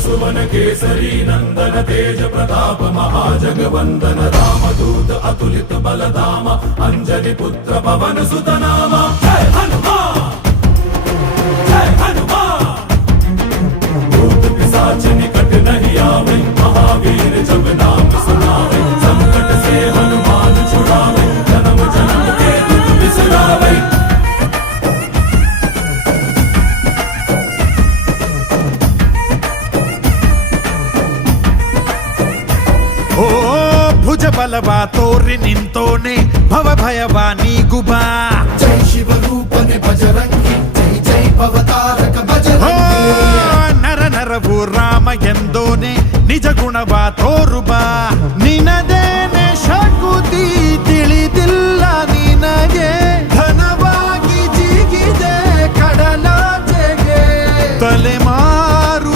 सुवन केसरी नंदन तेज प्रताप महाजगवंदन रामदूत अतुलित बलधाम अंजनी पुत्र पवन सुत नाम जय हनुमान जय हनुमान। भूत पिशाच निकट नहीं आवे महावीर जब नाम सुनावे संकट से हनुमान छुड़ावे जन्म जन्म के दुख बिसरावे। ಓ ಭುಜ ಬಲವಾ ತೋರಿ ನಿಂತೋನೆ ಭವ ಭಯವಾ ನೀಗುಬಾ ಜೈ ಶಿವರೂಪನೆ ಬಜರಂಗಿ ಜೈ ಜೈ ಭವತಾರಕ ಬಜರಂಗಿ ನರ ನರವು ರಾಮ ಎಂದೋನೆ ನಿಜ ಗುಣವಾ ತೋರುಬಾ ನಿನದೇ